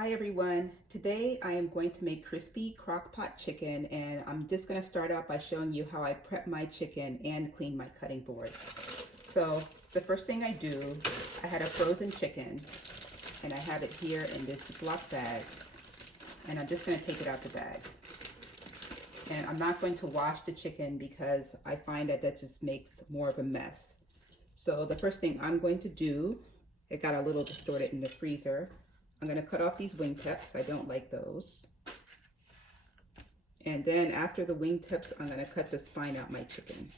Hi everyone. Today I am going to make crispy crock pot chicken, and I'm just going to start out by showing you how I prep my chicken and clean my cutting board. So the first thing I do, I had a frozen chicken and I have it here in this Ziploc bag, and I'm just going to take it out the bag. And I'm not going to wash the chicken because I find that just makes more of a mess. So the first thing I'm going to do, it got a little distorted in the freezer. I'm going to cut off these wingtips. I don't like those. And then after the wingtips, I'm going to cut the spine out my chicken.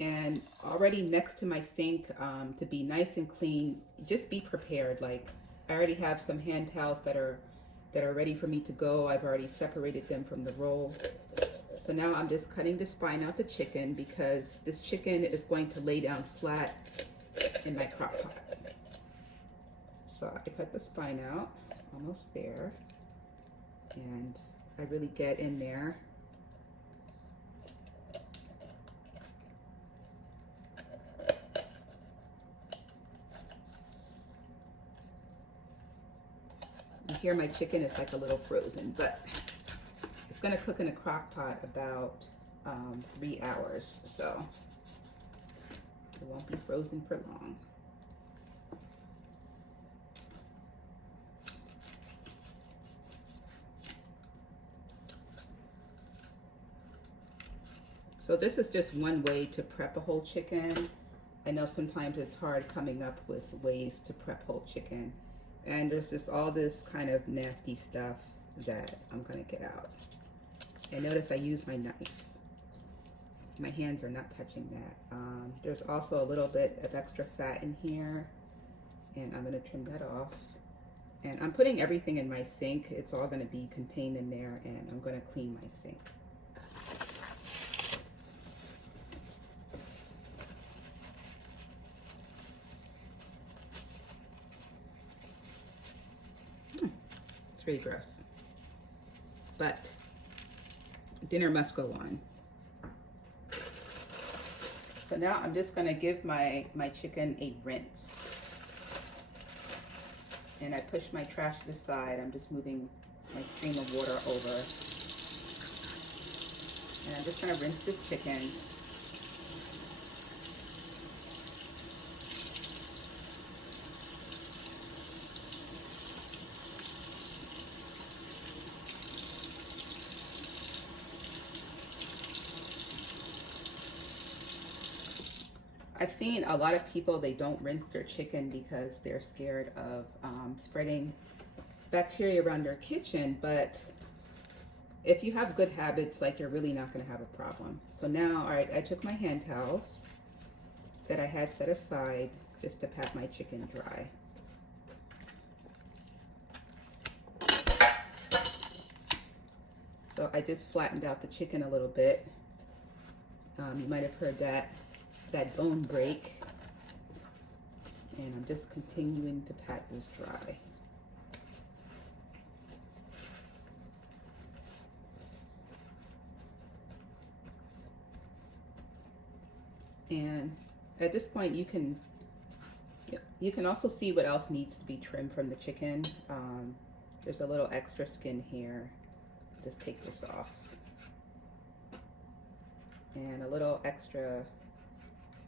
And already next to my sink, to be nice and clean, just be prepared. Like, I already have some hand towels that are ready for me to go. I've already separated them from the roll. So now I'm just cutting the spine out the chicken because this chicken is going to lay down flat in my crock pot. So I cut the spine out, almost there, and I really get in there. And here my chicken is like a little frozen, but it's gonna cook in a crock pot about 3 hours, so it won't be frozen for long. So this is just one way to prep a whole chicken. I know sometimes it's hard coming up with ways to prep whole chicken. And there's just all this kind of nasty stuff that I'm gonna get out. And notice I use my knife. My hands are not touching that. There's also a little bit of extra fat in here, and I'm gonna trim that off. And I'm putting everything in my sink. It's all gonna be contained in there, and I'm gonna clean my sink. It's really gross, but dinner must go on. So now I'm just gonna give my chicken a rinse. And I push my trash to the side. I'm just moving my stream of water over. And I'm just gonna rinse this chicken. I've seen a lot of people, they don't rinse their chicken because they're scared of spreading bacteria around their kitchen, but if you have good habits, like, you're really not going to have a problem. So now, all right, I took my hand towels that I had set aside just to pat my chicken dry. So I just flattened out the chicken a little bit. You might have heard that bone break, and I'm just continuing to pat this dry. And at this point, you can also see what else needs to be trimmed from the chicken. There's a little extra skin here. Just take this off, and a little extra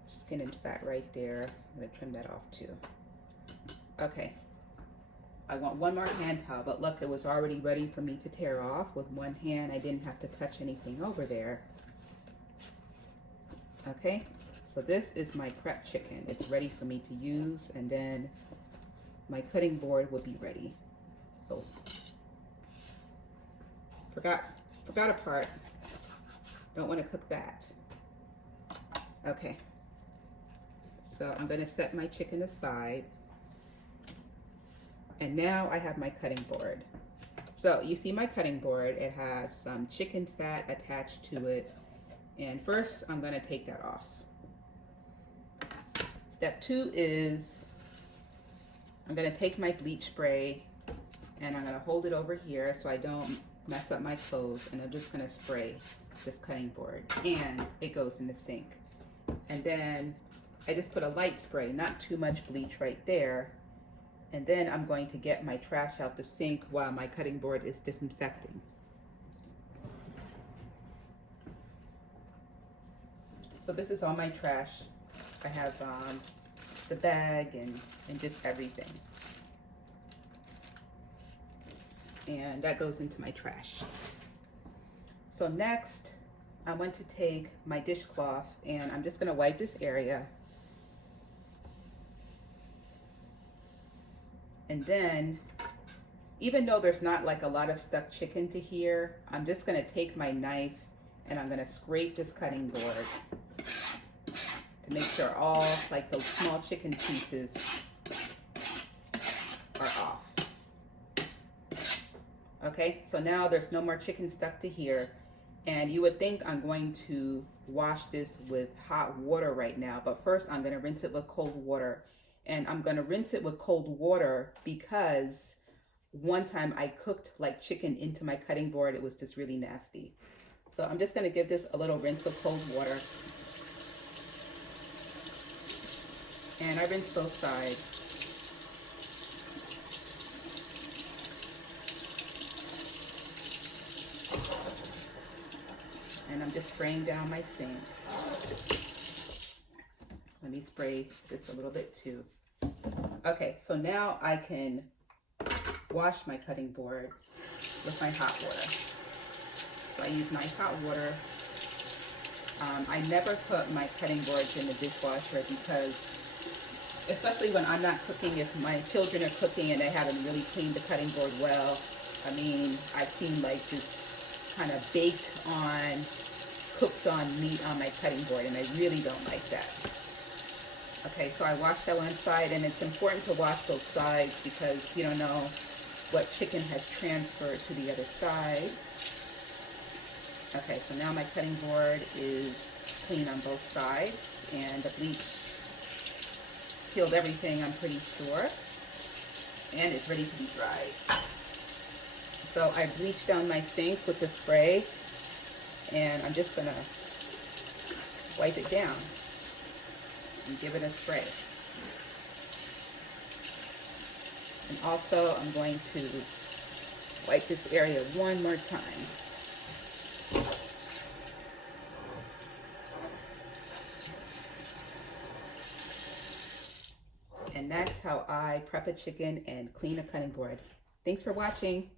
skin and fat right there. I'm going to trim that off too. Okay, I want one more hand towel, but look, it was already ready for me to tear off with one hand. I didn't have to touch anything over there. Okay, so this is my prep chicken. It's ready for me to use, and then my cutting board will be ready. Oh, forgot a part. Don't want to cook that. Okay. So I'm going to set my chicken aside, and now I have my cutting board. So you see my cutting board, it has some chicken fat attached to it, and first I'm going to take that off. Step 2 is I'm going to take my bleach spray, and I'm going to hold it over here so I don't mess up my clothes, and I'm just going to spray this cutting board, and it goes in the sink. And then I just put a light spray, not too much bleach right there, And then I'm going to get my trash out the sink while my cutting board is disinfecting. So this is all my trash. I have the bag and just everything. And that goes into my trash. So next, I want to take my dishcloth and I'm just gonna wipe this area. And then, even though there's not like a lot of stuck chicken to here, I'm just gonna take my knife and I'm gonna scrape this cutting board to make sure all like those small chicken pieces are off. Okay, so now there's no more chicken stuck to here. And you would think I'm going to wash this with hot water right now, but first I'm gonna rinse it with cold water. And I'm gonna rinse it with cold water because one time I cooked like chicken into my cutting board. It was just really nasty. So I'm just gonna give this a little rinse with cold water. And I rinse both sides. And I'm just spraying down my sink. Let me spray this a little bit too. Okay, so now I can wash my cutting board with my hot water. So I use nice hot water. I never put my cutting boards in the dishwasher because, especially when I'm not cooking, if my children are cooking and they haven't really cleaned the cutting board well, I mean, I've seen like this kind of baked on, cooked on meat on my cutting board, and I really don't like that. Okay, so I washed that one side, and it's important to wash both sides because you don't know what chicken has transferred to the other side. Okay, so now my cutting board is clean on both sides, and the bleach killed everything, I'm pretty sure, and it's ready to be dried. So I bleached down my sink with the spray, and I'm just gonna wipe it down and give it a spray. And also I'm going to wipe this area one more time. And that's how I prep a chicken and clean a cutting board. Thanks for watching.